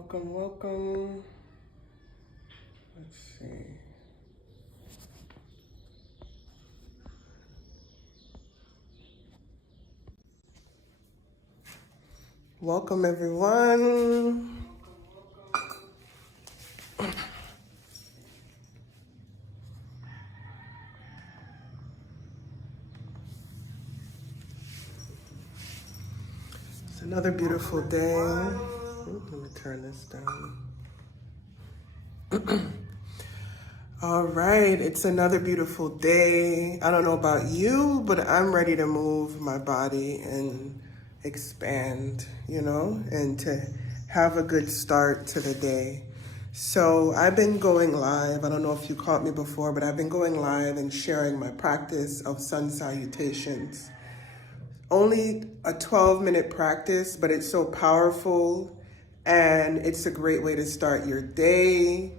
Welcome, welcome. Let's see. Welcome, everyone. It's another beautiful day. Let me turn this down. All right, it's another beautiful day. I don't know about you, but I'm ready to move my body and expand, and to have a good start to the day. So I've been going live. I don't know if you caught me before, but I've been going live and sharing my practice of sun salutations. Only a 12-minute practice, but it's so powerful and it's a great way to start your day.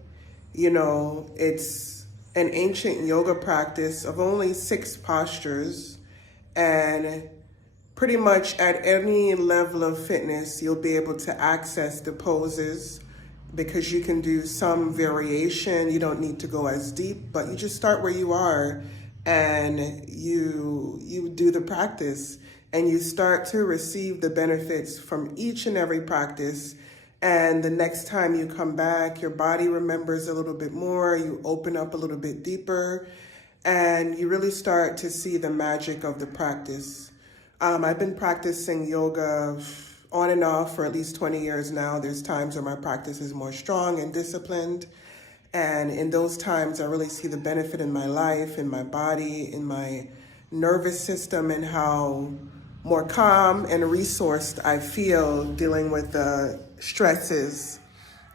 It's an ancient yoga practice of only 6 postures, and pretty much at any level of fitness, you'll be able to access the poses because you can do some variation. You don't need to go as deep, but you just start where you are and you do the practice, and you start to receive the benefits from each and every practice. And the next time you come back, your body remembers a little bit more, you open up a little bit deeper, and you really start to see the magic of the practice. I've been practicing yoga on and off for at least 20 years now. There's times where my practice is more strong and disciplined. And in those times, I really see the benefit in my life, in my body, in my nervous system, and how more calm and resourced I feel dealing with the stresses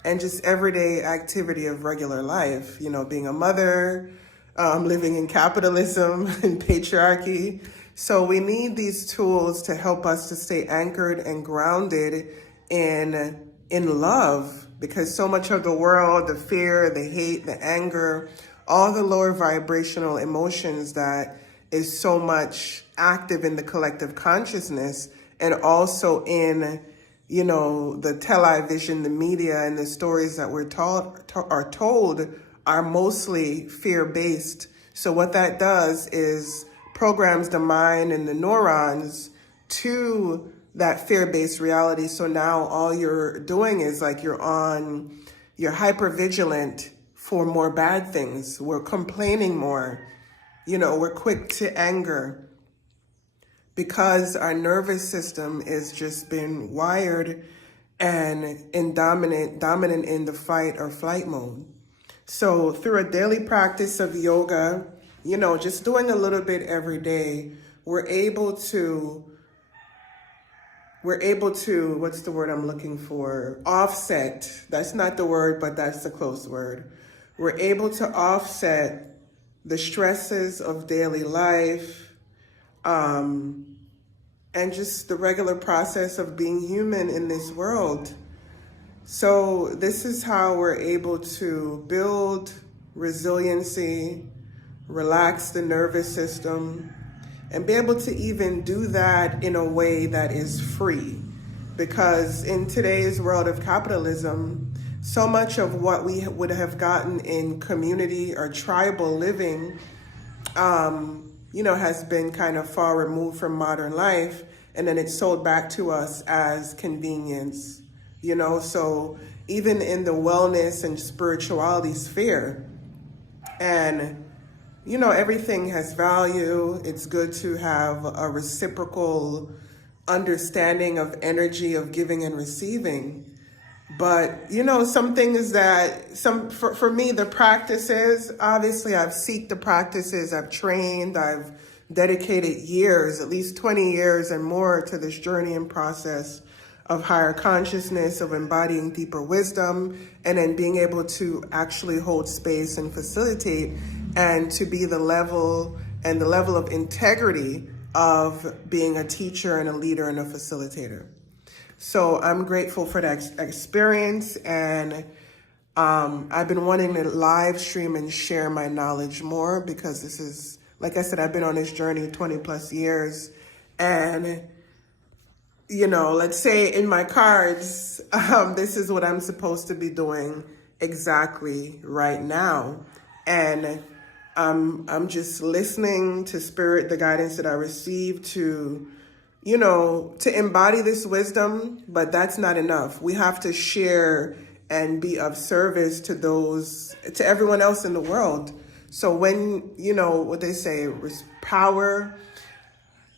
and just everyday activity of regular life. Being a mother, living in capitalism and patriarchy. So we need these tools to help us to stay anchored and grounded in love, because so much of the world, the fear, the hate, the anger, all the lower vibrational emotions that is so much active in the collective consciousness, and also in, the television, the media, and the stories that we're told are mostly fear-based. So what that does is programs the mind and the neurons to that fear-based reality. So now all you're doing is you're hyper-vigilant for more bad things. We're complaining more. We're quick to anger because our nervous system has just been wired and dominant in the fight or flight mode. So through a daily practice of yoga, just doing a little bit every day, we're able to, what's the word I'm looking for? Offset. That's not the word, but that's the close word. We're able to offset the stresses of daily life, and just the regular process of being human in this world. So this is how we're able to build resiliency, relax the nervous system, and be able to even do that in a way that is free. Because in today's world of capitalism, so much of what we would have gotten in community or tribal living, has been kind of far removed from modern life, and then it's sold back to us as convenience. So even in the wellness and spirituality sphere, and everything has value. It's good to have a reciprocal understanding of energy of giving and receiving. But, some things that, for me, the practices, obviously I've seeked the practices, I've trained, I've dedicated years, at least 20 years and more to this journey and process of higher consciousness, of embodying deeper wisdom, and then being able to actually hold space and facilitate, and to be the level of integrity of being a teacher and a leader and a facilitator. So I'm grateful for that experience, and I've been wanting to live stream and share my knowledge more, because this is, like I said, I've been on this journey 20 plus years, and let's say in my cards, this is what I'm supposed to be doing exactly right now. And I'm just listening to spirit, the guidance that I received to embody this wisdom, but that's not enough. We have to share and be of service to everyone else in the world. So when, what they say, power,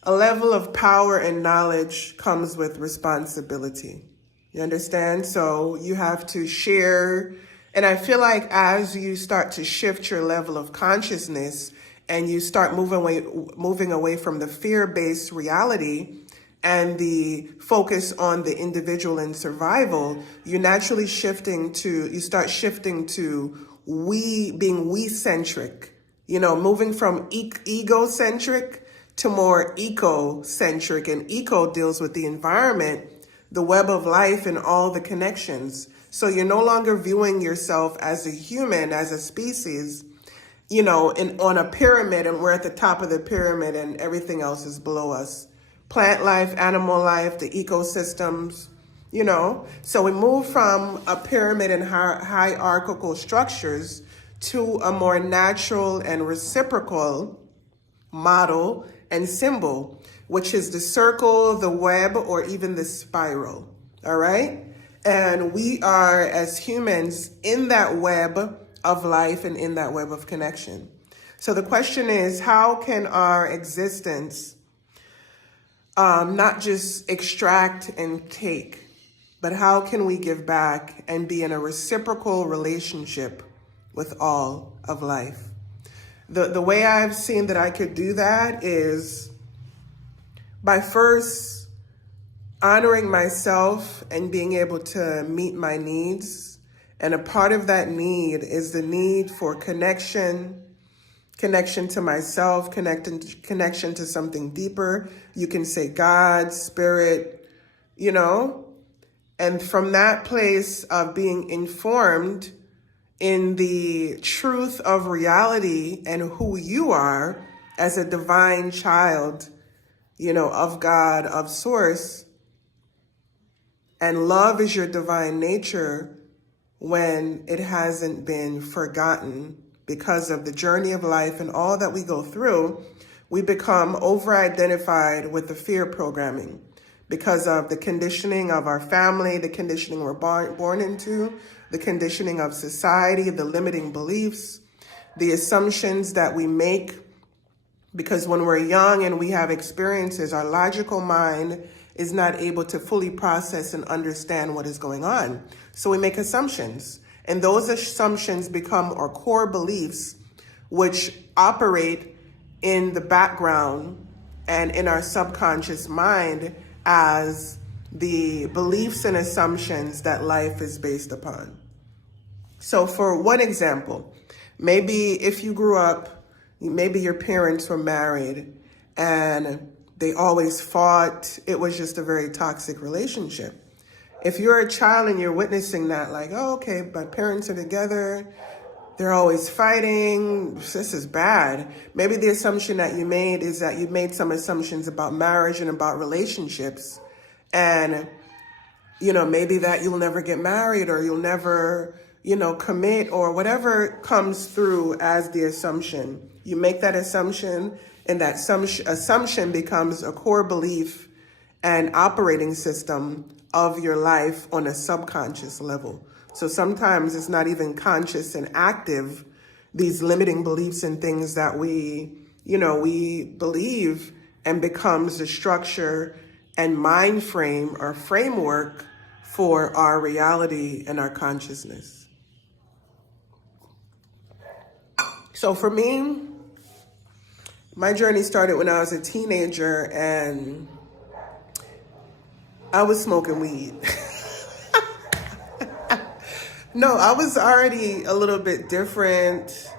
a level of power and knowledge comes with responsibility. You understand? So you have to share. And I feel like as you start to shift your level of consciousness and you start moving away from the fear-based reality and the focus on the individual and survival, you start shifting to being we-centric, moving from egocentric to more eco-centric. And eco deals with the environment, the web of life, and all the connections. So you're no longer viewing yourself as a human, as a species, on a pyramid, and we're at the top of the pyramid and everything else is below us. Plant life, animal life, the ecosystems, So we move from a pyramid and hierarchical structures to a more natural and reciprocal model and symbol, which is the circle, the web, or even the spiral. All right? And we are, as humans, in that web of life and in that web of connection. So the question is, how can our existence not just extract and take, but how can we give back and be in a reciprocal relationship with all of life? The way I've seen that I could do that is by first honoring myself and being able to meet my needs. And a part of that need is the need for connection to myself, connection to something deeper. You can say God, spirit, and from that place of being informed in the truth of reality and who you are as a divine child, of God, of Source, and love is your divine nature when it hasn't been forgotten because of the journey of life and all that we go through, we become over-identified with the fear programming because of the conditioning of our family, the conditioning we're born into, the conditioning of society, the limiting beliefs, the assumptions that we make. Because when we're young and we have experiences, our logical mind is not able to fully process and understand what is going on. So we make assumptions. And those assumptions become our core beliefs, which operate in the background and in our subconscious mind as the beliefs and assumptions that life is based upon. So for one example, maybe if you grew up, maybe your parents were married and they always fought. It was just a very toxic relationship. If you're a child and you're witnessing that, like, oh, okay, my parents are together, they're always fighting, this is bad. Maybe the assumption that you made is that you made some assumptions about marriage and about relationships. And, maybe that you'll never get married or you'll never, commit or whatever comes through as the assumption. You make that assumption and that assumption becomes a core belief and operating system of your life on a subconscious level. So sometimes it's not even conscious and active, these limiting beliefs and things that we believe, and becomes the structure and mind frame or framework for our reality and our consciousness. So for me, my journey started when I was a teenager and I was smoking weed. No, I was already a little bit different.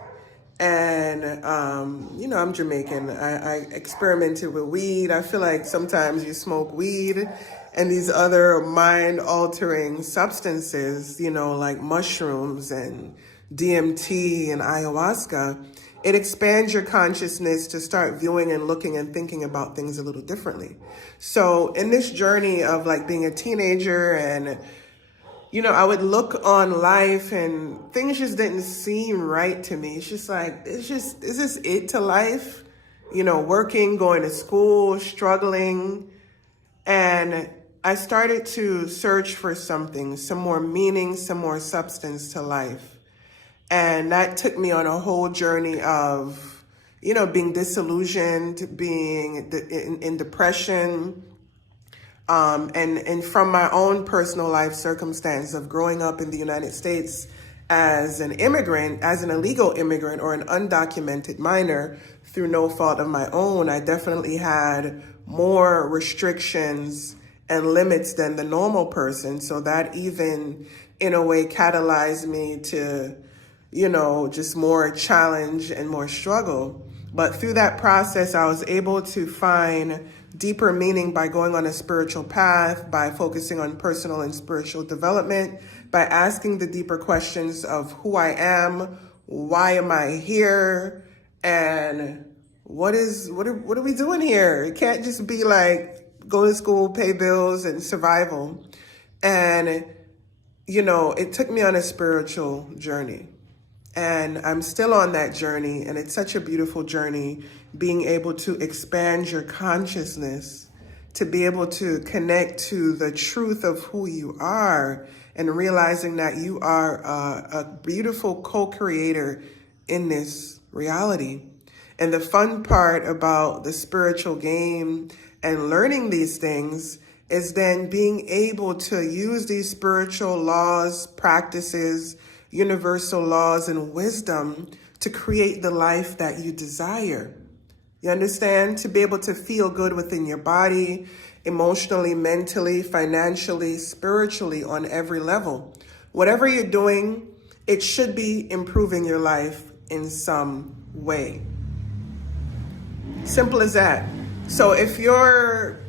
And, I'm Jamaican. I experimented with weed. I feel like sometimes you smoke weed and these other mind-altering substances, like mushrooms and DMT and ayahuasca. It expands your consciousness to start viewing and looking and thinking about things a little differently. So in this journey of like being a teenager and, I would look on life and things just didn't seem right to me. It's just like, is this it to life? Working, going to school, struggling. And I started to search for something, some more meaning, some more substance to life. And that took me on a whole journey of, being disillusioned, being in depression, and from my own personal life circumstance of growing up in the United States as an immigrant, as an illegal immigrant or an undocumented minor through no fault of my own, I definitely had more restrictions and limits than the normal person. So that even in a way catalyzed me to, just more challenge and more struggle. But through that process, I was able to find deeper meaning by going on a spiritual path, by focusing on personal and spiritual development, by asking the deeper questions of who I am, why am I here, and what are we doing here? It can't just be like go to school, pay bills, and survival. And, it took me on a spiritual journey. And I'm still on that journey, and it's such a beautiful journey, being able to expand your consciousness, to be able to connect to the truth of who you are, and realizing that you are a beautiful co-creator in this reality. And the fun part about the spiritual game and learning these things is then being able to use these spiritual laws, practices, universal laws, and wisdom to create the life that you desire. You understand? To be able to feel good within your body, emotionally, mentally, financially, spiritually, on every level. Whatever you're doing, it should be improving your life in some way. Simple as that. So if you're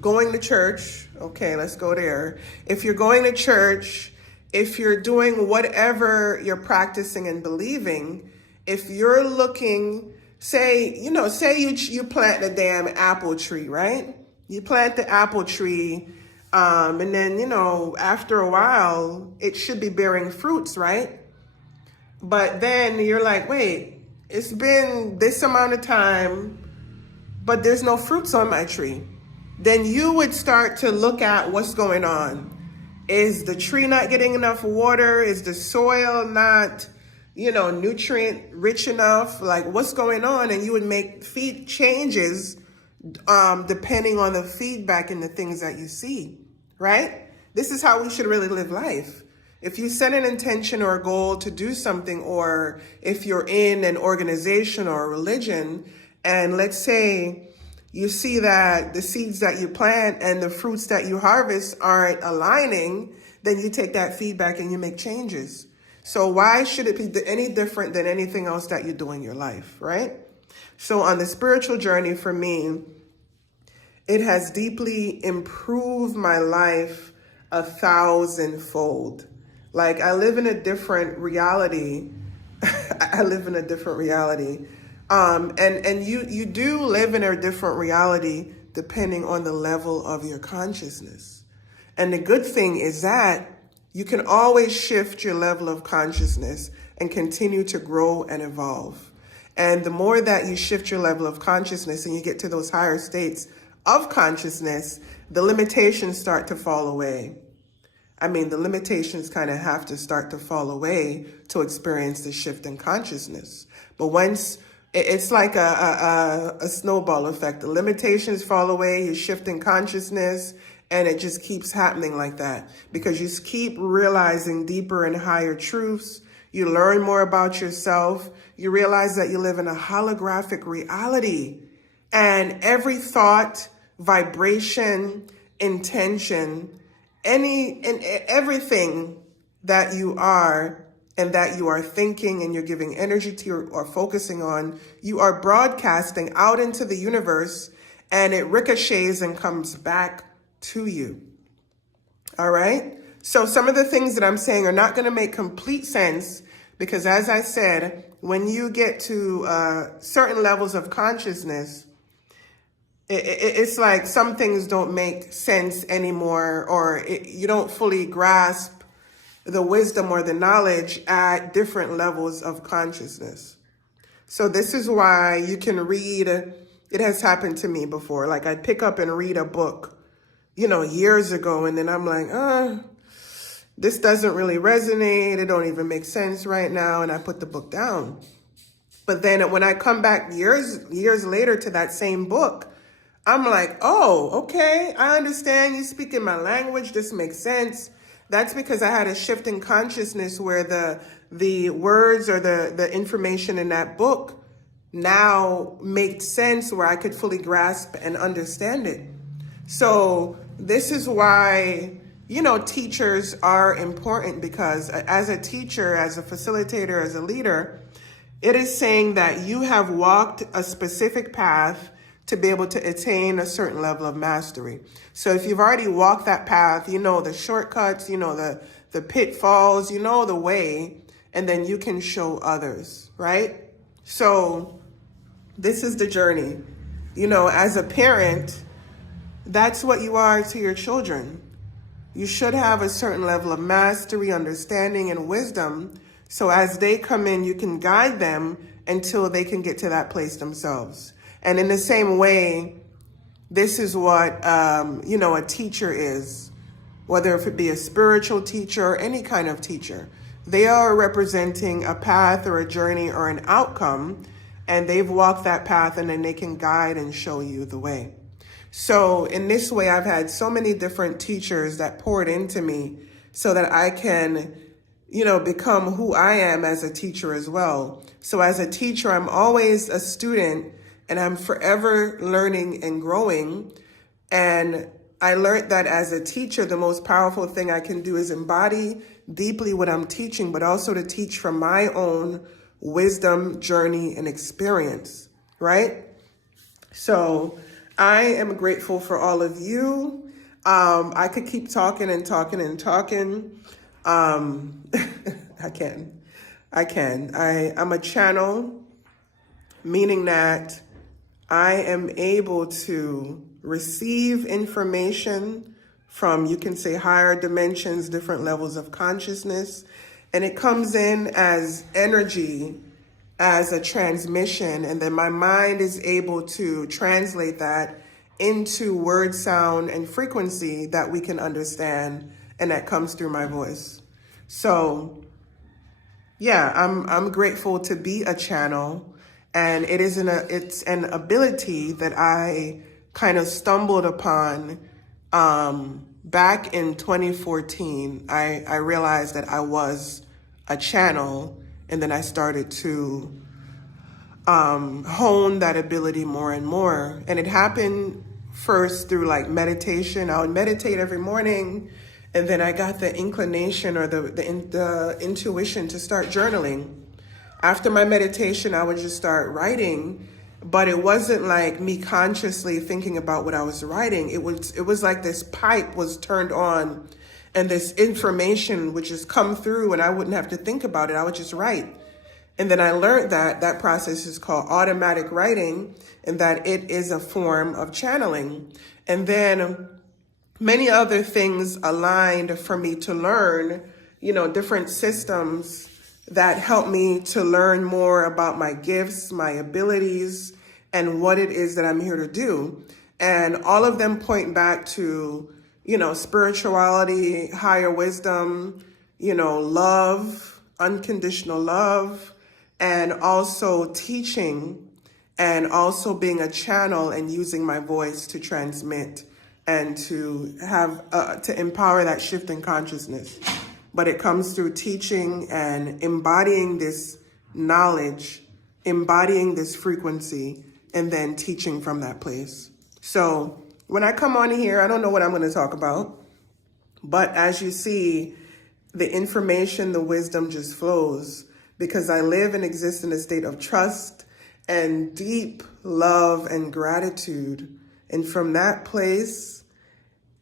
going to church, okay, let's go there. If you're going to church, if you're doing whatever you're practicing and believing, if you're looking, say you plant a damn apple tree, right? You plant the apple tree, and then, after a while, it should be bearing fruits, right? But then you're like, wait, it's been this amount of time, but there's no fruits on my tree. Then you would start to look at what's going on. Is the tree not getting enough water? Is the soil not, nutrient rich enough? Like, what's going on? And you would make changes depending on the feedback and the things that you see, right? This is how we should really live life. If you set an intention or a goal to do something, or if you're in an organization or a religion, and let's say you see that the seeds that you plant and the fruits that you harvest aren't aligning, then you take that feedback and you make changes. So why should it be any different than anything else that you do in your life, right? So on the spiritual journey for me, it has deeply improved my life 1,000-fold. Like, I live in a different reality. I live in a different reality. And you do live in a different reality depending on the level of your consciousness. And the good thing is that you can always shift your level of consciousness and continue to grow and evolve. And the more that you shift your level of consciousness and you get to those higher states of consciousness, the limitations start to fall away. I mean, the limitations kind of have to start to fall away to experience the shift in consciousness. But once it's like a snowball effect. The limitations fall away, you shift in consciousness, and it just keeps happening like that because you keep realizing deeper and higher truths. You learn more about yourself. You realize that you live in a holographic reality, and every thought, vibration, intention, everything that you are and that you are thinking and you're giving energy to or focusing on, you are broadcasting out into the universe, and it ricochets and comes back to you. All right? So some of the things that I'm saying are not going to make complete sense, Because as I said, when you get to certain levels of consciousness, it's like some things don't make sense anymore, or you don't fully grasp the wisdom or the knowledge at different levels of consciousness. So this is why you can read, it has happened to me before. Like I'd pick up and read a book, years ago, and then I'm like, this doesn't really resonate. It don't even make sense right now. And I put the book down. But then when I come back years later to that same book, I'm like, oh, okay, I understand you speaking my language. This makes sense. That's because I had a shift in consciousness where the words or the information in that book now made sense, where I could fully grasp and understand it. So this is why, teachers are important, because as a teacher, as a facilitator, as a leader, it is saying that you have walked a specific path to be able to attain a certain level of mastery. So if you've already walked that path, you know the shortcuts, you know the pitfalls, you know the way, and then you can show others, right? So this is the journey. As a parent, that's what you are to your children. You should have a certain level of mastery, understanding, and wisdom. So as they come in, you can guide them until they can get to that place themselves. And in the same way, this is what, a teacher is, whether if it be a spiritual teacher or any kind of teacher. They are representing a path or a journey or an outcome, and they've walked that path, and then they can guide and show you the way. So in this way, I've had so many different teachers that poured into me so that I can, become who I am as a teacher as well. So as a teacher, I'm always a student, and I'm forever learning and growing. And I learned that as a teacher, the most powerful thing I can do is embody deeply what I'm teaching, but also to teach from my own wisdom, journey, and experience, right? So I am grateful for all of you. I could keep talking and talking and talking. I can. I'm a channel, meaning that I am able to receive information from, you can say, higher dimensions, different levels of consciousness, and it comes in as energy, as a transmission, and then my mind is able to translate that into word, sound, and frequency that we can understand, and that comes through my voice. So yeah, I'm grateful to be a channel, and it's an ability that I kind of stumbled upon back in 2014. I realized that I was a channel, and then I started to hone that ability more and more. And it happened first through like meditation. I would meditate every morning, and then I got the inclination or the intuition to start journaling. After my meditation, I would just start writing, but it wasn't like me consciously thinking about what I was writing. It was like this pipe was turned on, and this information would just come through, and I wouldn't have to think about it. I would just write. And then I learned that process is called automatic writing, and that it is a form of channeling. And then many other things aligned for me to learn, different systems that helped me to learn more about my gifts, my abilities, and what it is that I'm here to do. And all of them point back to, spirituality, higher wisdom, love, unconditional love, and also teaching, and also being a channel and using my voice to transmit and to have to empower that shift in consciousness. But it comes through teaching and embodying this knowledge, embodying this frequency, and then teaching from that place. So when I come on here, I don't know what I'm going to talk about, but as you see, the information, the wisdom just flows, because I live and exist in a state of trust and deep love and gratitude. And from that place,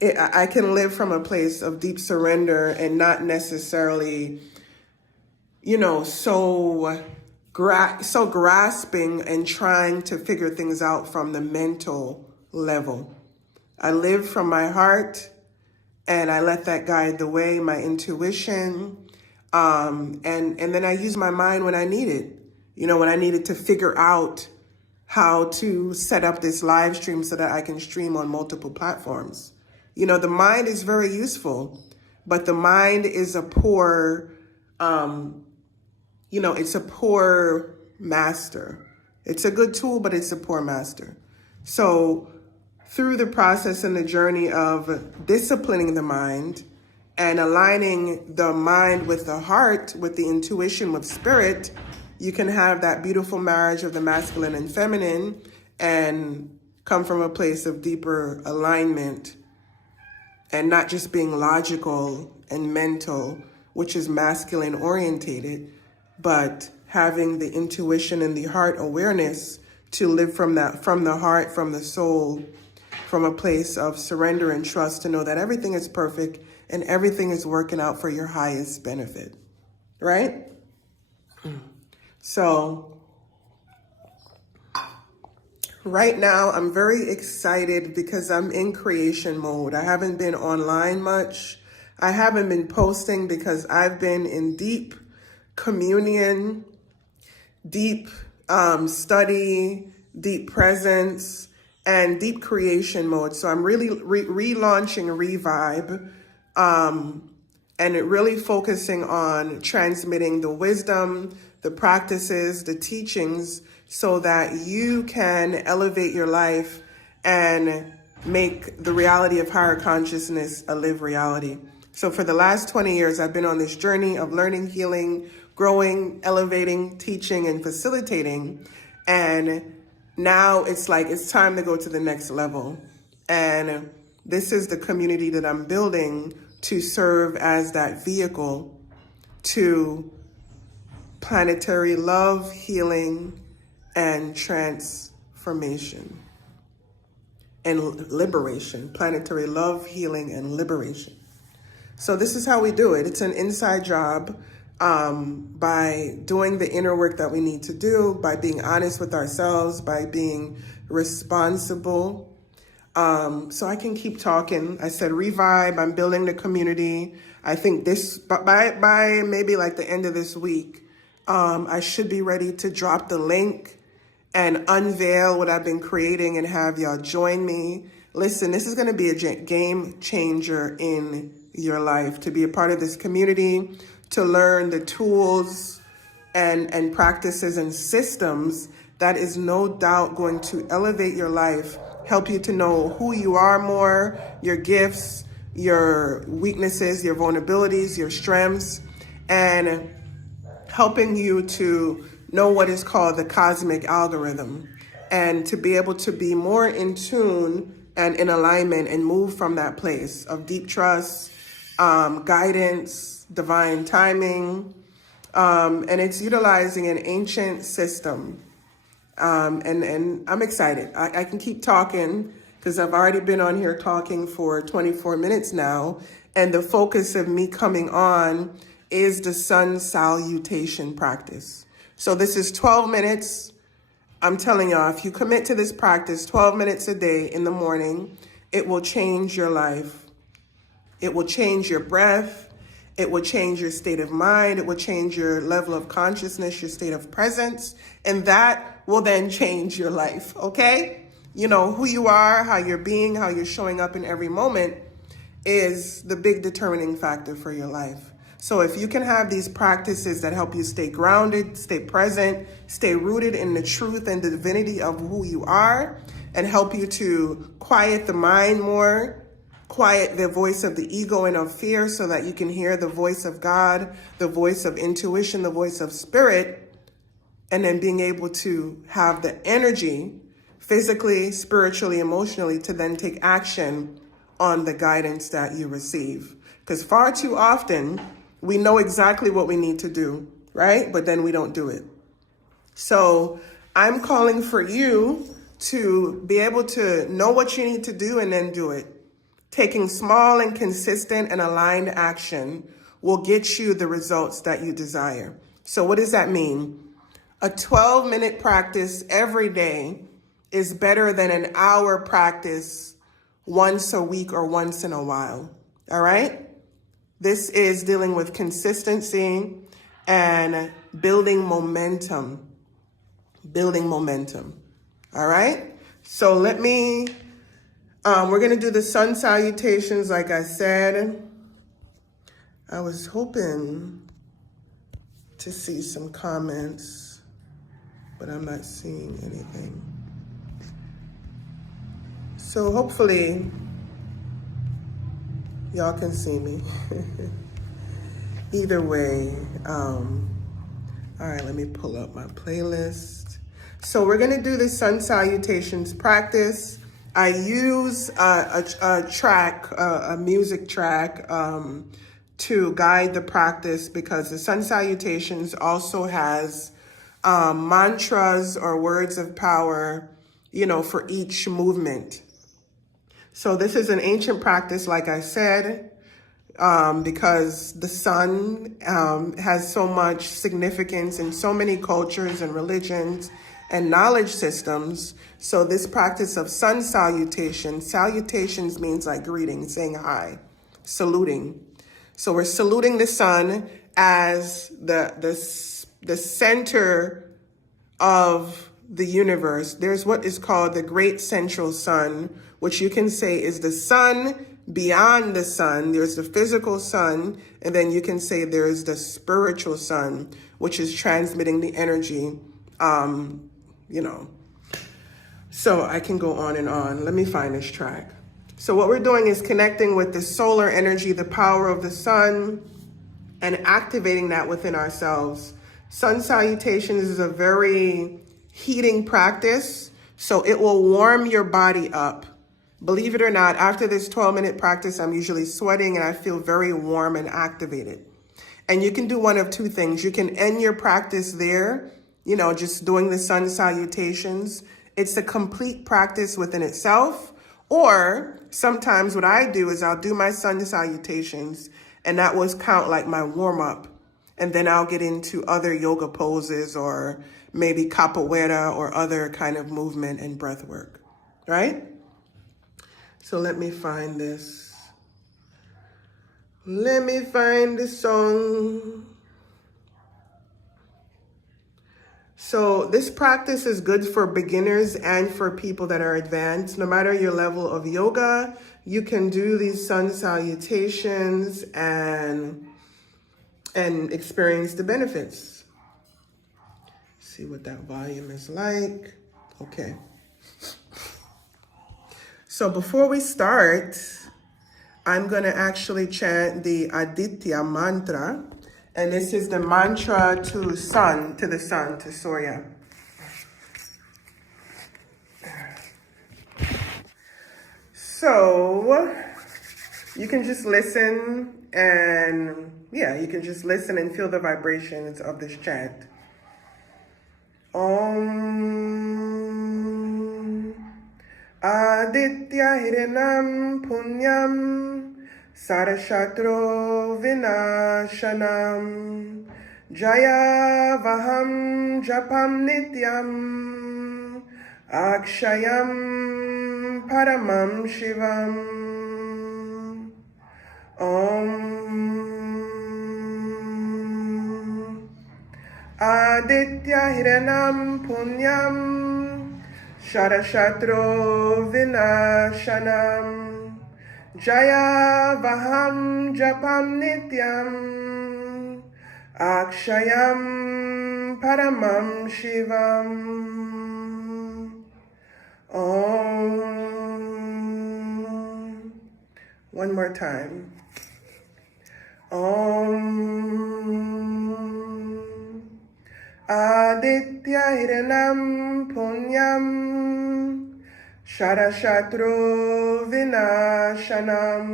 I can live from a place of deep surrender and not necessarily, so grasping and trying to figure things out from the mental level. I live from my heart, and I let that guide the way, my intuition, and then I use my mind when I need it. When I needed to figure out how to set up this live stream so that I can stream on multiple platforms. The mind is very useful, but the mind is a poor, it's a poor master. It's a good tool, but it's a poor master. So through the process and the journey of disciplining the mind and aligning the mind with the heart, with the intuition, with spirit, you can have that beautiful marriage of the masculine and feminine and come from a place of deeper alignment and not just being logical and mental, which is masculine orientated, but having the intuition and the heart awareness to live from the heart, from the soul, from a place of surrender and trust to know that everything is perfect and everything is working out for your highest benefit, right? So right now I'm very excited because I'm in creation mode. I haven't been online much. I haven't been posting because I've been in deep communion, deep study, deep presence, and deep creation mode. So I'm really relaunching Revibe, and it really focusing on transmitting the wisdom, the practices, the teachings, so that you can elevate your life and make the reality of higher consciousness a live reality. So for the last 20 years, I've been on this journey of learning, healing, growing, elevating, teaching, and facilitating. And now it's like it's time to go to the next level. And this is the community that I'm building to serve as that vehicle to planetary love, healing, and transformation and liberation. Planetary love, healing, and liberation. So this is how we do it. It's an inside job, by doing the inner work that we need to do, by being honest with ourselves, by being responsible. So I can keep talking. I said Revive, I'm building the community. I think by maybe like the end of this week, I should be ready to drop the link and unveil what I've been creating and have y'all join me. Listen, this is going to be a game changer in your life, to be a part of this community, to learn the tools and practices and systems that is no doubt going to elevate your life, help you to know who you are more, your gifts, your weaknesses, your vulnerabilities, your strengths, and helping you to know what is called the cosmic algorithm, and to be able to be more in tune and in alignment and move from that place of deep trust, guidance, divine timing, and it's utilizing an ancient system. And I'm excited. I can keep talking because I've already been on here talking for 24 minutes now. And the focus of me coming on is the sun salutation practice. So this is 12 minutes. I'm telling y'all, if you commit to this practice 12 minutes a day in the morning, it will change your life. It will change your breath. It will change your state of mind. It will change your level of consciousness, your state of presence. And that will then change your life, okay? You know, who you are, how you're being, how you're showing up in every moment is the big determining factor for your life. So if you can have these practices that help you stay grounded, stay present, stay rooted in the truth and the divinity of who you are, and help you to quiet the mind more, quiet the voice of the ego and of fear so that you can hear the voice of God, the voice of intuition, the voice of spirit, and then being able to have the energy, physically, spiritually, emotionally, to then take action on the guidance that you receive. Because far too often, we know exactly what we need to do, right? But then we don't do it. So I'm calling for you to be able to know what you need to do and then do it. Taking small and consistent and aligned action will get you the results that you desire. So what does that mean? A 12-minute practice every day is better than an hour practice once a week or once in a while. All right? This is dealing with consistency and building momentum. Building momentum. All right? So we're going to do the sun salutations like I said. I was hoping to see some comments, but I'm not seeing anything. So hopefully y'all can see me. Either way, all right, let me pull up my playlist. So we're gonna do the sun salutations practice. I use a music track to guide the practice because the sun salutations also has mantras or words of power, for each movement. So this is an ancient practice, like I said, because the sun has so much significance in so many cultures and religions and knowledge systems. So this practice of sun salutations means like greeting, saying hi, saluting. So we're saluting the sun as the center of the universe. There's what is called the great central sun, which you can say is the sun beyond the sun. There's the physical sun, and then you can say there's the spiritual sun, which is transmitting the energy, So I can go on and on. Let me find this track. So what we're doing is connecting with the solar energy, the power of the sun, and activating that within ourselves. Sun salutations is a very heating practice, so it will warm your body up. Believe it or not, after this 12-minute practice, I'm usually sweating and I feel very warm and activated. And you can do one of two things. You can end your practice there, just doing the sun salutations. It's a complete practice within itself. Or sometimes what I do is I'll do my sun salutations and that will count like my warm up. And then I'll get into other yoga poses or maybe capoeira or other kind of movement and breath work, right? So let me find this. Let me find the song. So this practice is good for beginners and for people that are advanced. No matter your level of yoga, you can do these sun salutations and experience the benefits. See what that volume is like. Okay. So before we start, I'm going to actually chant the Aditya mantra. And this is the mantra to the sun, to Surya. So you can just listen and feel the vibrations of this chant. Om Aditya Hiranam Punyam Sarashatro Vinashanam Jaya Vaham Japam Nityam Akshayam Paramam Shivam Om Aditya Hiranam Punyam Sarashatro Vinashanam Jaya Vaham Japam Nityam Akshayam Paramam Shivam Om. One more time. Om Aditya Hiranam Punyam Sarashatro Vinashanam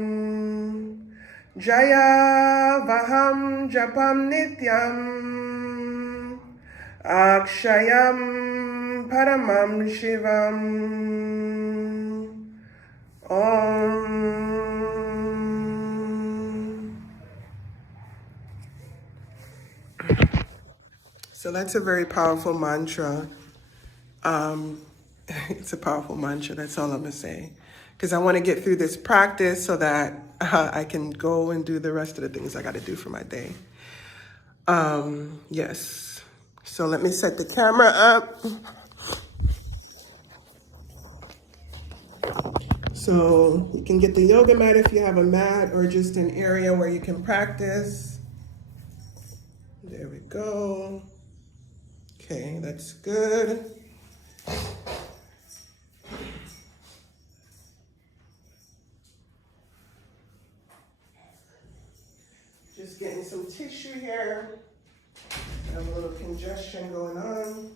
Jaya Vaham Japam Nityam Akshayam Paramam Shivam Om. So that's a very powerful mantra. It's a powerful mantra, that's all I'm gonna say. Because I wanna get through this practice so that I can go and do the rest of the things I gotta do for my day. Yes. So let me set the camera up. So you can get the yoga mat if you have a mat or just an area where you can practice. There we go. Okay, that's good. Just getting some tissue here. I have a little congestion going on.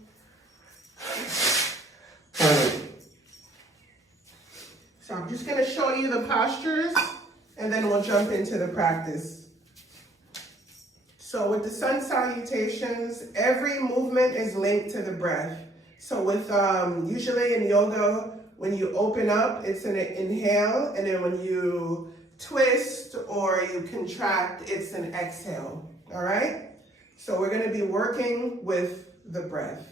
So I'm just gonna show you the postures and then we'll jump into the practice. So with the sun salutations, every movement is linked to the breath. So with, usually in yoga, when you open up, it's an inhale, and then when you twist or you contract, it's an exhale, all right? So we're gonna be working with the breath.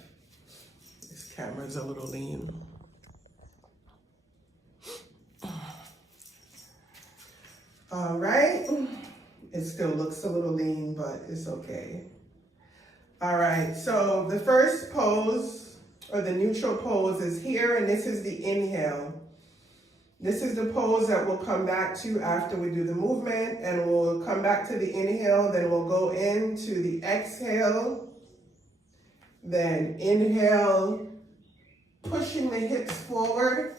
This camera's a little lean. All right, it still looks a little lean, but it's okay. All right, so the first pose, or the neutral pose, is here, and this is the inhale. This is the pose that we'll come back to after we do the movement, and we'll come back to the inhale, then we'll go into the exhale, then inhale, pushing the hips forward.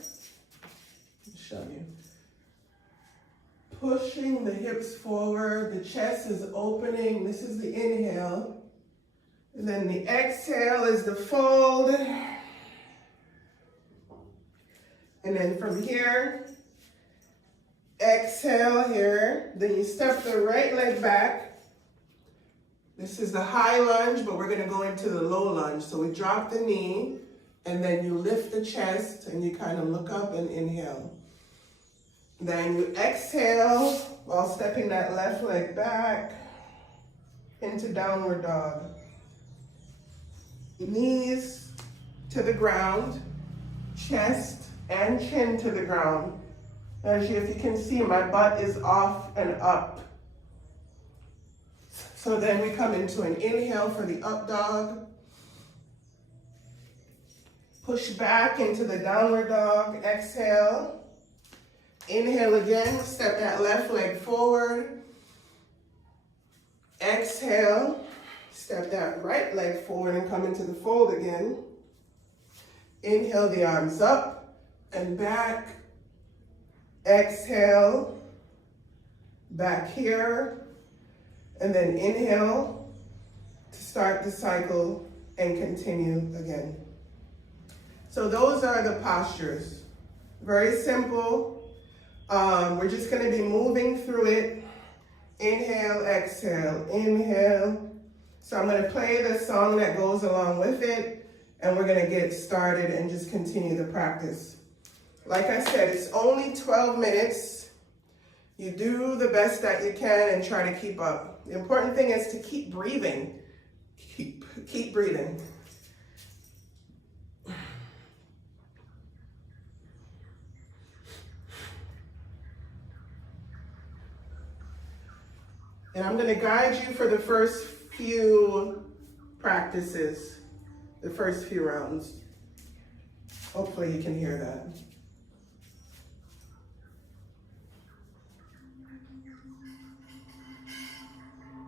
I'll show you. Pushing the hips forward, the chest is opening. This is the inhale. And then the exhale is the fold. And then from here, exhale here. Then you step the right leg back. This is the high lunge, but we're gonna go into the low lunge. So we drop the knee, and then you lift the chest, and you kind of look up and inhale. Then you exhale while stepping that left leg back into downward dog. Knees to the ground, chest and chin to the ground. If you can see, my butt is off and up. So then we come into an inhale for the up dog. Push back into the downward dog, exhale. Inhale again, step that left leg forward. Exhale, step that right leg forward and come into the fold again. Inhale the arms up and back. Exhale, back here. And then inhale to start the cycle and continue again. So those are the postures. Very simple. We're just gonna be moving through it. Inhale, exhale, inhale. So I'm gonna play the song that goes along with it, and we're gonna get started and just continue the practice. Like I said, it's only 12 minutes. You do the best that you can and try to keep up. The important thing is to keep breathing. Keep breathing. And I'm gonna guide you for the first few practices, the first few rounds. Hopefully you can hear that.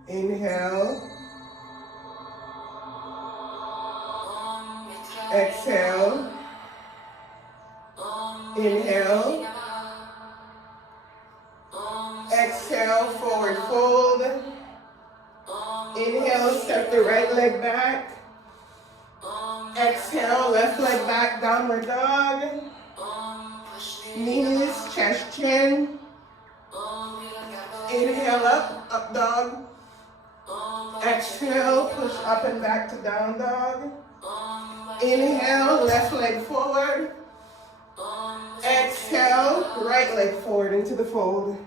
Inhale. Exhale. Inhale. Exhale, forward fold. Inhale, step the right leg back. Exhale, left leg back, downward dog. Knees, chest, chin. Inhale up dog. Exhale, push up and back to down dog. Inhale, left leg forward. Exhale, right leg forward into the fold.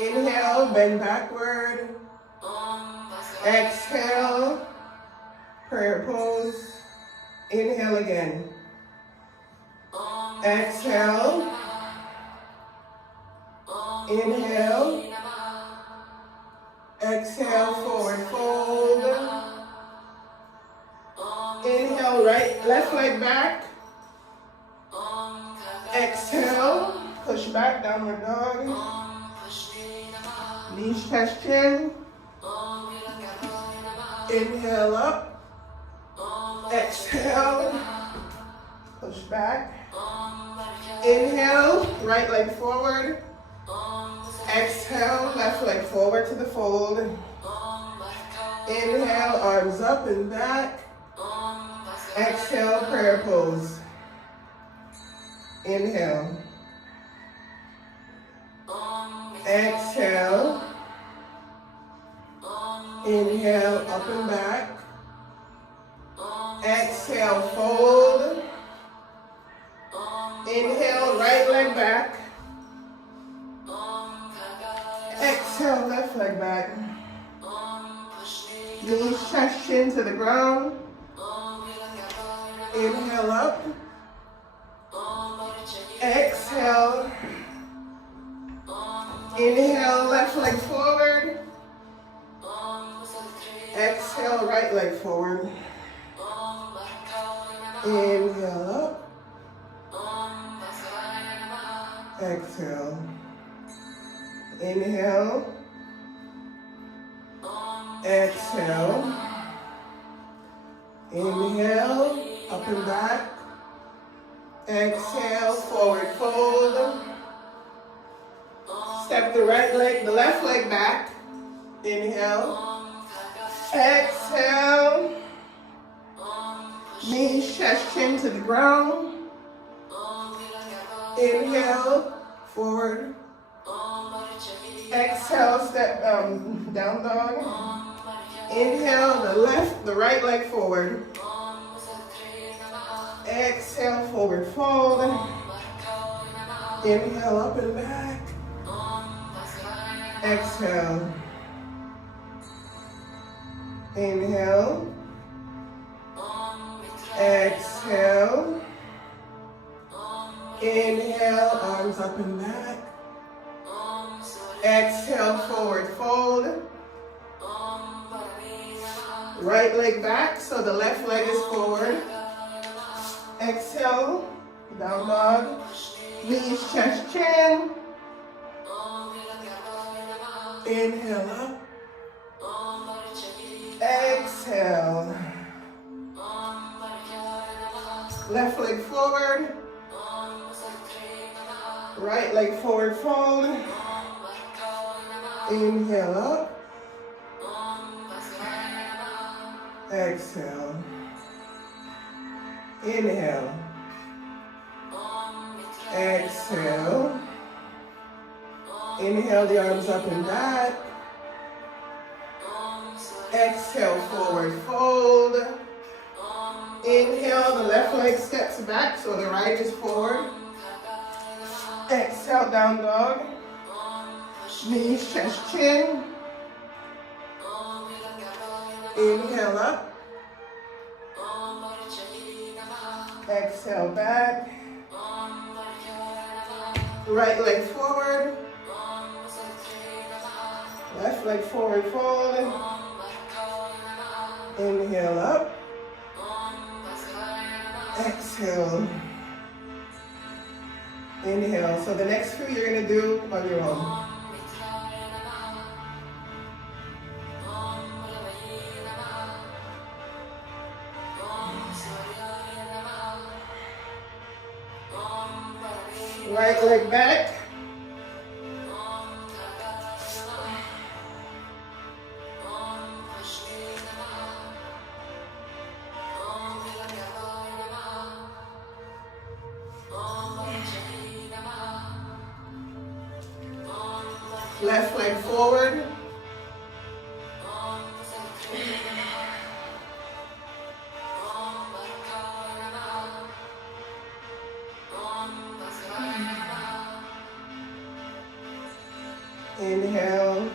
Inhale, bend backward. Exhale, prayer pose. Inhale again. Exhale. Inhale. Exhale, forward fold. Inhale, right, left leg back. Exhale, push back, downward dog. Knees, chest, chin. Inhale up. Exhale, push back. Inhale, right leg forward. Exhale, left leg forward to the fold. Inhale, arms up and back. Exhale, prayer pose. Inhale. Exhale. Inhale, up and back. Exhale, fold. Inhale, right leg back. Exhale, left leg back. Knees, chest, chin to the ground. Inhale up. Exhale. Inhale, left leg forward. Exhale, right leg forward. Inhale up. Exhale. Inhale. Exhale. Inhale, up and back. Exhale, forward fold. Step the right leg, the left leg back. Inhale. Exhale. Knees, chest, chin to the ground. Inhale, forward. Exhale, step down dog. Inhale, the right leg forward. Exhale, forward fold. Inhale, up and back. Exhale. Inhale. Exhale. Inhale, arms up and back. Exhale, forward fold. Right leg back, so the left leg is forward. Exhale, down dog. Knees, chest, chin. Inhale up. Exhale. Left leg forward. Right leg forward fold. Inhale up. Exhale. Inhale. Exhale. Inhale, the arms up and back. Exhale, forward fold. Inhale, the left leg steps back, so the right is forward. Exhale, down dog. Knees, chest, chin. Inhale up. Exhale back. Right leg forward. Left leg forward fold. Inhale up. Exhale. Inhale. So the next few you're going to do on your own. Right leg back. Left leg forward. Inhale.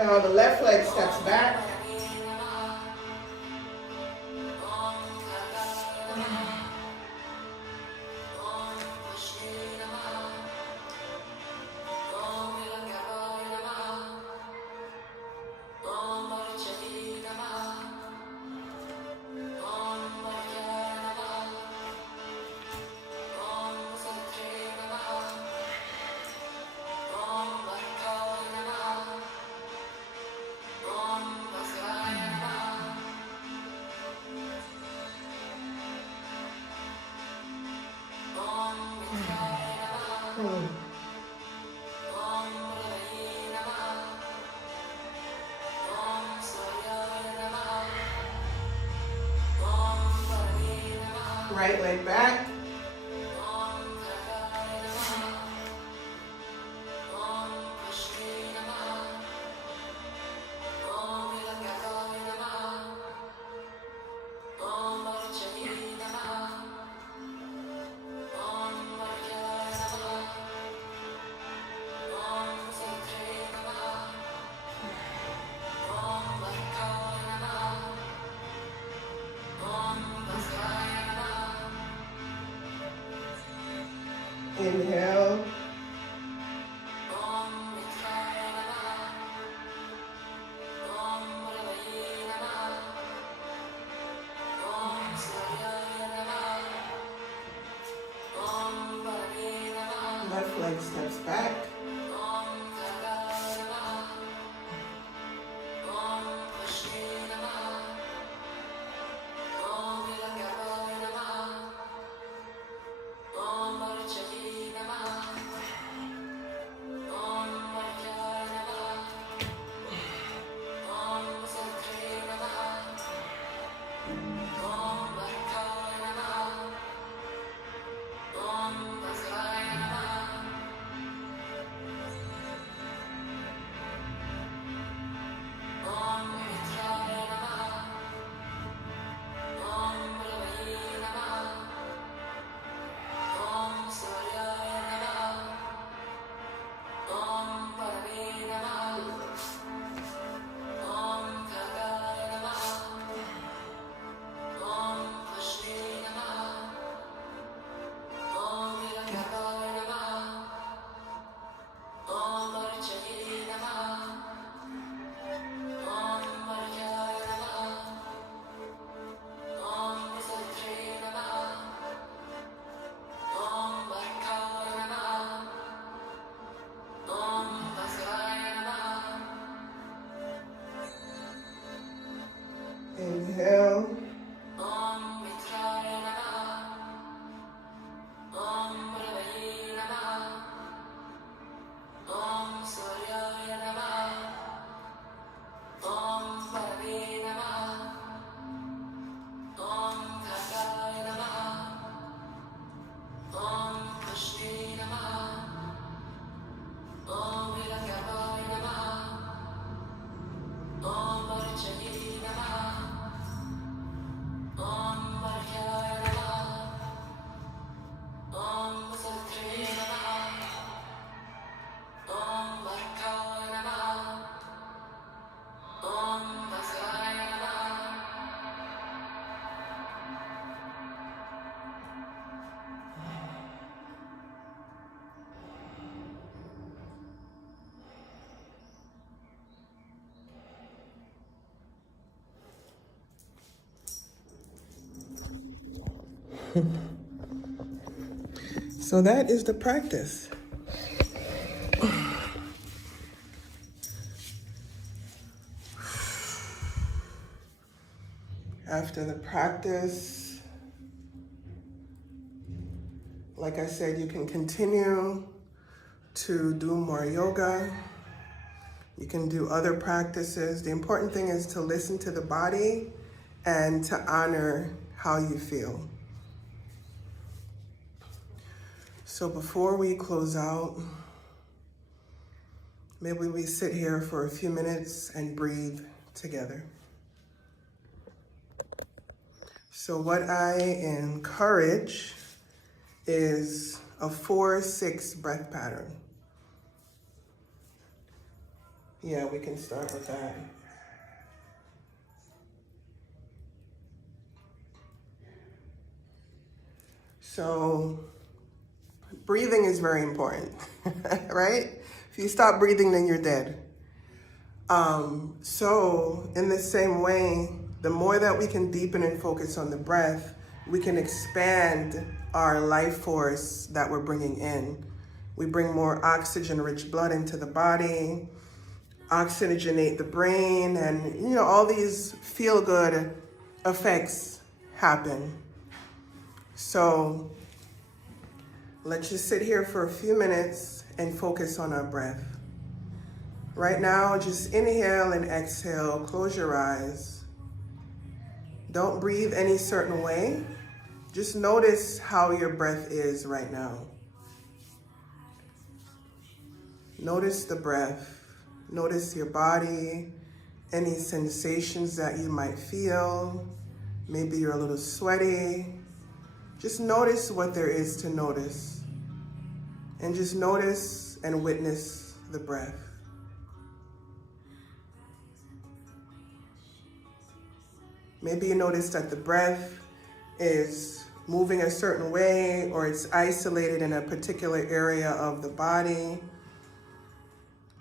Now the left leg steps back. Right leg back. Inhale. Left leg steps back. Inhale. So that is the practice. After the practice, like I said, you can continue to do more yoga. You can do other practices. The important thing is to listen to the body and to honor how you feel. So before we close out, maybe we sit here for a few minutes and breathe together. So what I encourage is a 4-6 breath pattern. Yeah, we can start with that. So breathing is very important, right? If you stop breathing, then you're dead. So in the same way, the more that we can deepen and focus on the breath, we can expand our life force that we're bringing in. We bring more oxygen-rich blood into the body, oxygenate the brain, and all these feel-good effects happen. So let's just sit here for a few minutes and focus on our breath. Right now, just inhale and exhale, close your eyes. Don't breathe any certain way. Just notice how your breath is right now. Notice the breath. Notice your body, any sensations that you might feel. Maybe you're a little sweaty. Just notice what there is to notice. And just notice and witness the breath. Maybe you notice that the breath is moving a certain way, or it's isolated in a particular area of the body.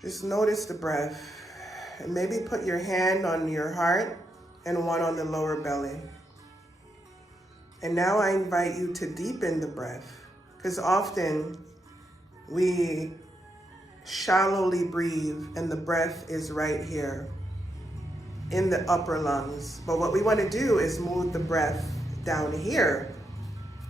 Just notice the breath. And maybe put your hand on your heart and one on the lower belly. And now I invite you to deepen the breath, because often we shallowly breathe and the breath is right here in the upper lungs. But what we want to do is move the breath down here,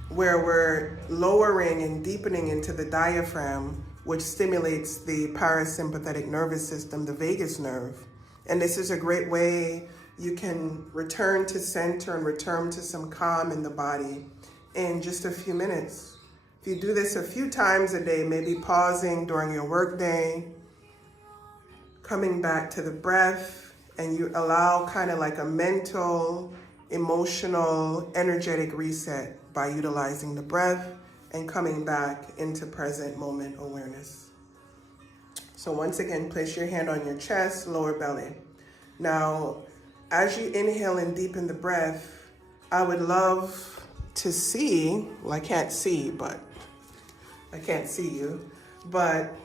where we're lowering and deepening into the diaphragm, which stimulates the parasympathetic nervous system, the vagus nerve. And this is a great way you can return to center and return to some calm in the body in just a few minutes. If you do this a few times a day, maybe pausing during your workday, coming back to the breath, and you allow kind of like a mental, emotional, energetic reset by utilizing the breath and coming back into present moment awareness. So once again, place your hand on your chest, lower belly. Now, as you inhale and deepen the breath, I would love to see, well, I can't see you, but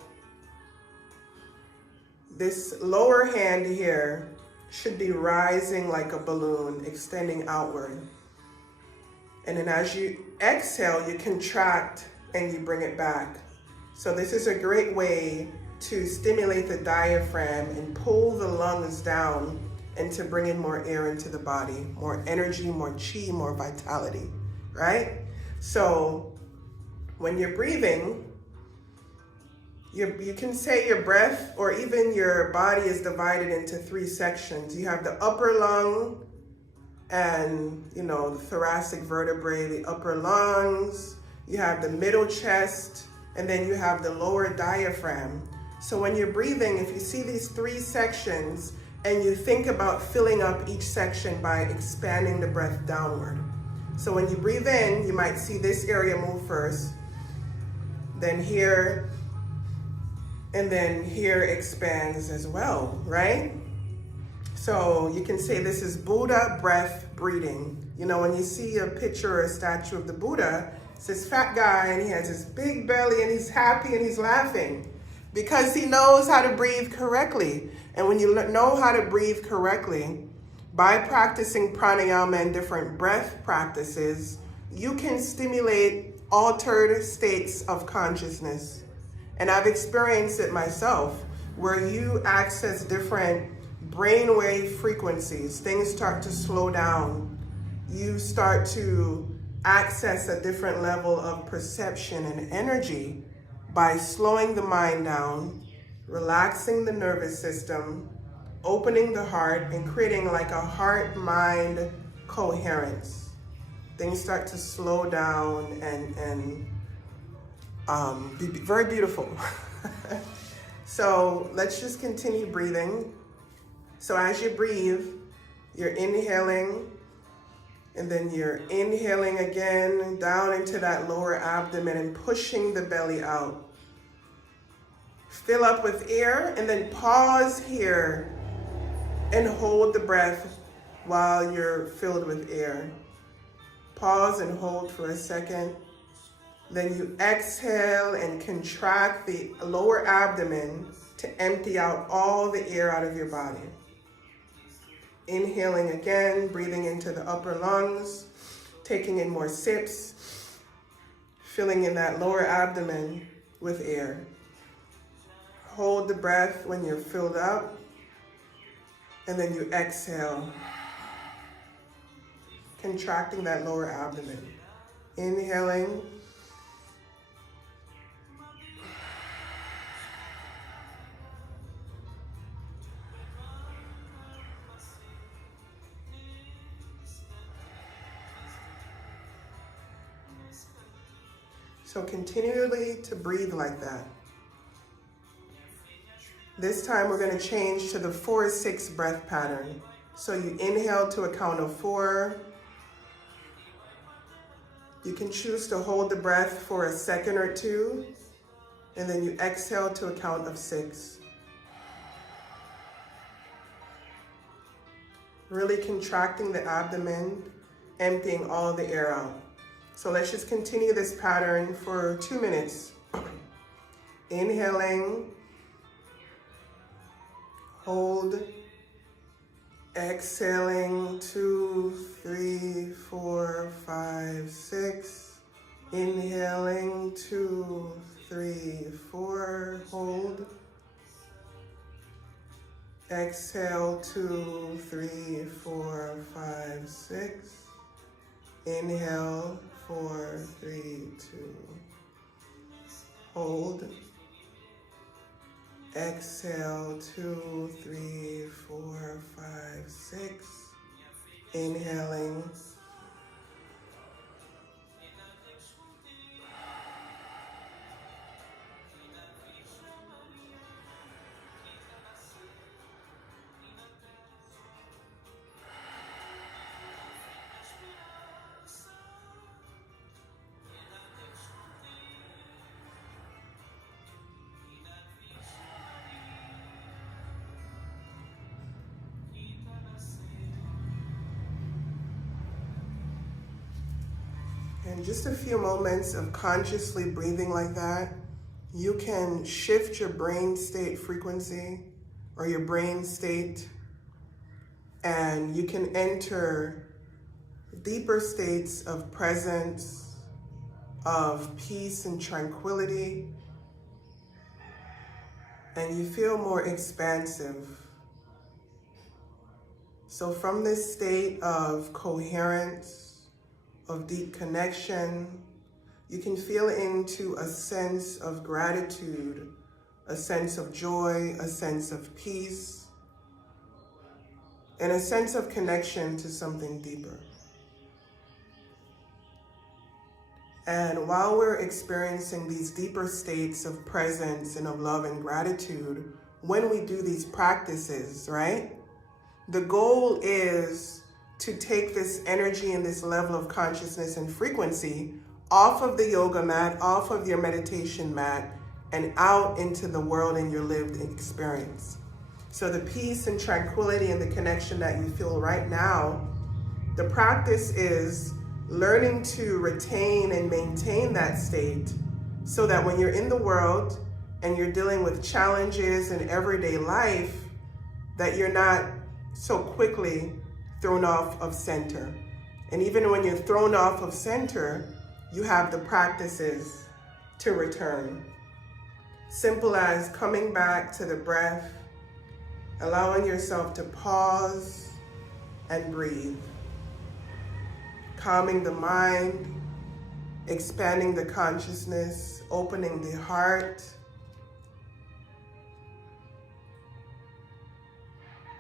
this lower hand here should be rising like a balloon, extending outward. And then as you exhale, you contract and you bring it back. So this is a great way to stimulate the diaphragm and pull the lungs down and to bring in more air into the body, more energy, more chi, more vitality, right? So when you're breathing, you can say your breath or even your body is divided into three sections. You have the upper lung and, the thoracic vertebrae, the upper lungs. You have the middle chest, and then you have the lower diaphragm. So when you're breathing, if you see these three sections and you think about filling up each section by expanding the breath downward. So when you breathe in, you might see this area move first, then here, and then here expands as well, right? So you can say this is Buddha breath breathing. When you see a picture or a statue of the Buddha, it's this fat guy and he has this big belly and he's happy and he's laughing because he knows how to breathe correctly. And when you know how to breathe correctly, by practicing pranayama and different breath practices, you can stimulate altered states of consciousness. And I've experienced it myself, where you access different brainwave frequencies. Things start to slow down. You start to access a different level of perception and energy by slowing the mind down, relaxing the nervous system, opening the heart, and creating like a heart-mind coherence. Things start to slow down and be very beautiful. So let's just continue breathing. So as you breathe, you're inhaling, and then you're inhaling again down into that lower abdomen and pushing the belly out. Fill up with air and then pause here and hold the breath while you're filled with air. Pause and hold for a second. Then you exhale and contract the lower abdomen to empty out all the air out of your body. Inhaling again, breathing into the upper lungs, taking in more sips, filling in that lower abdomen with air. Hold the breath when you're filled up, and then you exhale, contracting that lower abdomen. Inhaling. So continually to breathe like that. This time we're going to change to the 4-6 breath pattern. So you inhale to a count of 4. You can choose to hold the breath for a second or two, and then you exhale to a count of 6. Really contracting the abdomen, emptying all the air out. So let's just continue this pattern for 2 minutes. Inhaling, hold, exhaling, 2, 3, 4, 5, 6. Inhaling, 2, 3, 4, hold. Exhale, 2, 3, 4, 5, 6. Inhale, 4, 3, 2. Hold. Exhale, 2, 3, 4, 5, 6. Inhaling. In just a few moments of consciously breathing like that, you can shift your brain state frequency or your brain state, and you can enter deeper states of presence, of peace and tranquility, and you feel more expansive. So from this state of coherence, of deep connection, you can feel into a sense of gratitude, a sense of joy, a sense of peace, and a sense of connection to something deeper. And while we're experiencing these deeper states of presence and of love and gratitude, when we do these practices, right? The goal is to take this energy and this level of consciousness and frequency off of the yoga mat, off of your meditation mat, and out into the world and your lived experience. So the peace and tranquility and the connection that you feel right now, the practice is learning to retain and maintain that state so that when you're in the world and you're dealing with challenges in everyday life, that you're not so quickly thrown off of center. And even when you're thrown off of center, you have the practices to return. Simple as coming back to the breath, allowing yourself to pause and breathe. Calming the mind, expanding the consciousness, opening the heart.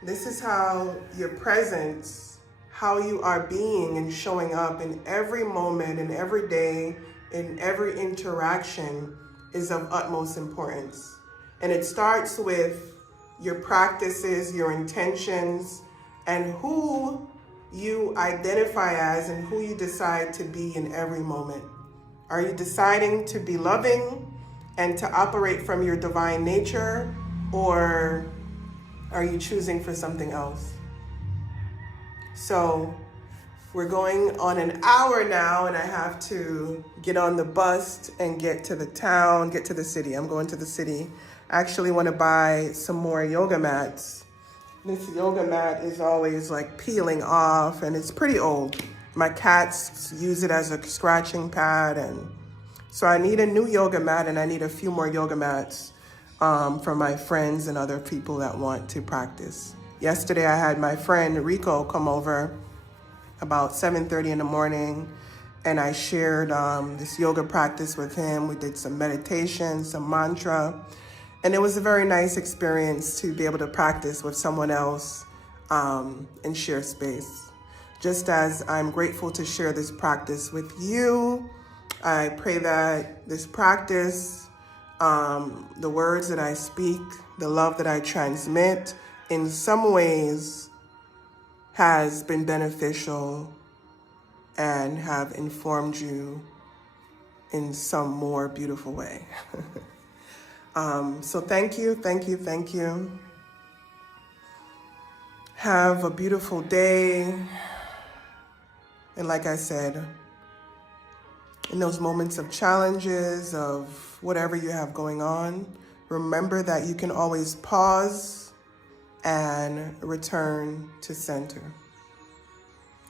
This is how your presence, how you are being and showing up in every moment, in every day, in every interaction is of utmost importance. And it starts with your practices, your intentions, and who you identify as and who you decide to be in every moment. Are you deciding to be loving? and to operate from your divine nature, or are you choosing for something else? So we're going on an hour now, and I have to get on the bus and get to the town, get to the city. I'm going to the city. I actually want to buy some more yoga mats. This yoga mat is always like peeling off, and it's pretty old. My cats use it as a scratching pad, and so I need a new yoga mat, and I need a few more yoga mats for my friends and other people that want to practice. Yesterday I had my friend Rico come over about 7:30 in the morning, and I shared this yoga practice with him. We did some meditation, some mantra, and it was a very nice experience to be able to practice with someone else and share space. Just as I'm grateful to share this practice with you, I pray that this practice, the words that I speak, the love that I transmit, in some ways has been beneficial and have informed you in some more beautiful way. So thank you, thank you, thank you. Have a beautiful day. And like I said, in those moments of challenges, of whatever you have going on, remember that you can always pause and return to center.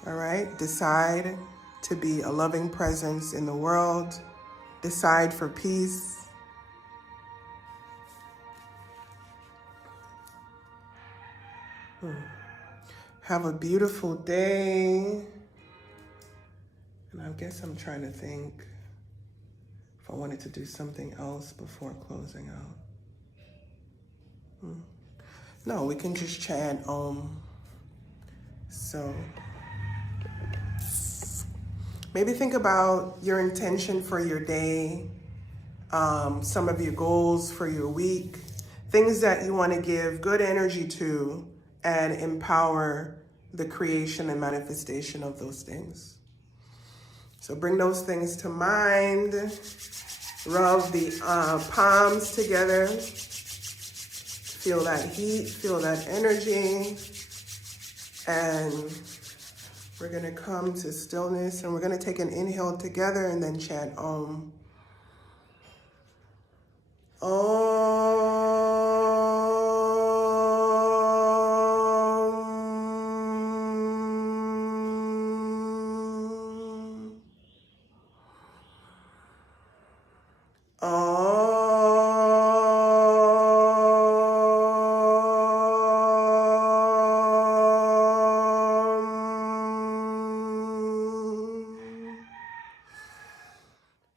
All right? Decide to be a loving presence in the world. Decide for peace. Have a beautiful day. And I guess I'm trying to think if I wanted to do something else before closing out. No, we can just chant Om. So maybe think about your intention for your day, some of your goals for your week, things that you want to give good energy to and empower the creation and manifestation of those things. So bring those things to mind, rub the palms together, feel that heat, feel that energy, and we're gonna come to stillness, and we're gonna take an inhale together and then chant Om. Om.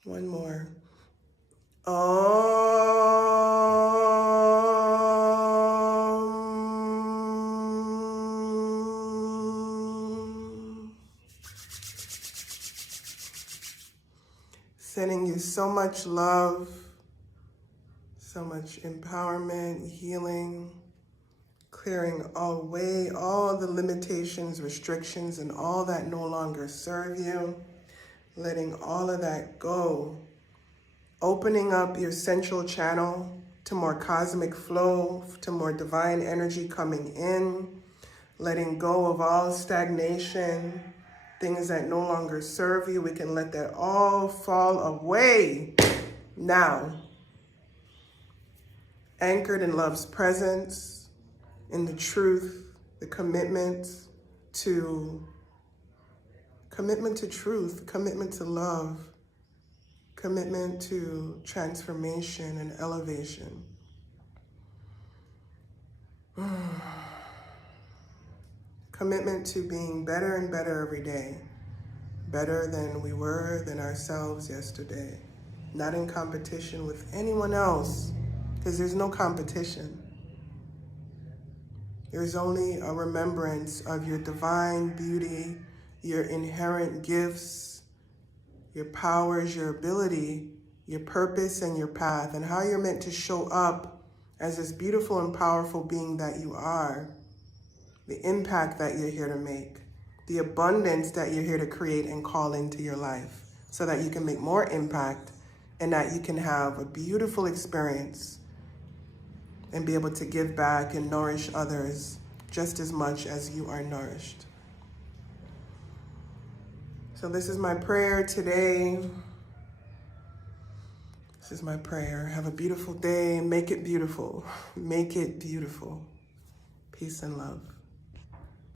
One more. Sending you so much love, so much empowerment, healing, clearing away all the limitations, restrictions, and all that no longer serve you, letting all of that go, opening up your central channel to more cosmic flow, to more divine energy coming in, letting go of all stagnation, things that no longer serve you. We can let that all fall away now. Anchored in love's presence, in the truth, the commitment to truth, commitment to love, commitment to transformation and elevation. Commitment to being better and better every day, better than we were than ourselves yesterday, not in competition with anyone else, because there's no competition. There's only a remembrance of your divine beauty, your inherent gifts, your powers, your ability, your purpose, and your path, and how you're meant to show up as this beautiful and powerful being that you are, the impact that you're here to make, the abundance that you're here to create and call into your life so that you can make more impact and that you can have a beautiful experience and be able to give back and nourish others just as much as you are nourished. So this is my prayer today. This is my prayer. Have a beautiful day. Make it beautiful. Make it beautiful. Peace and love.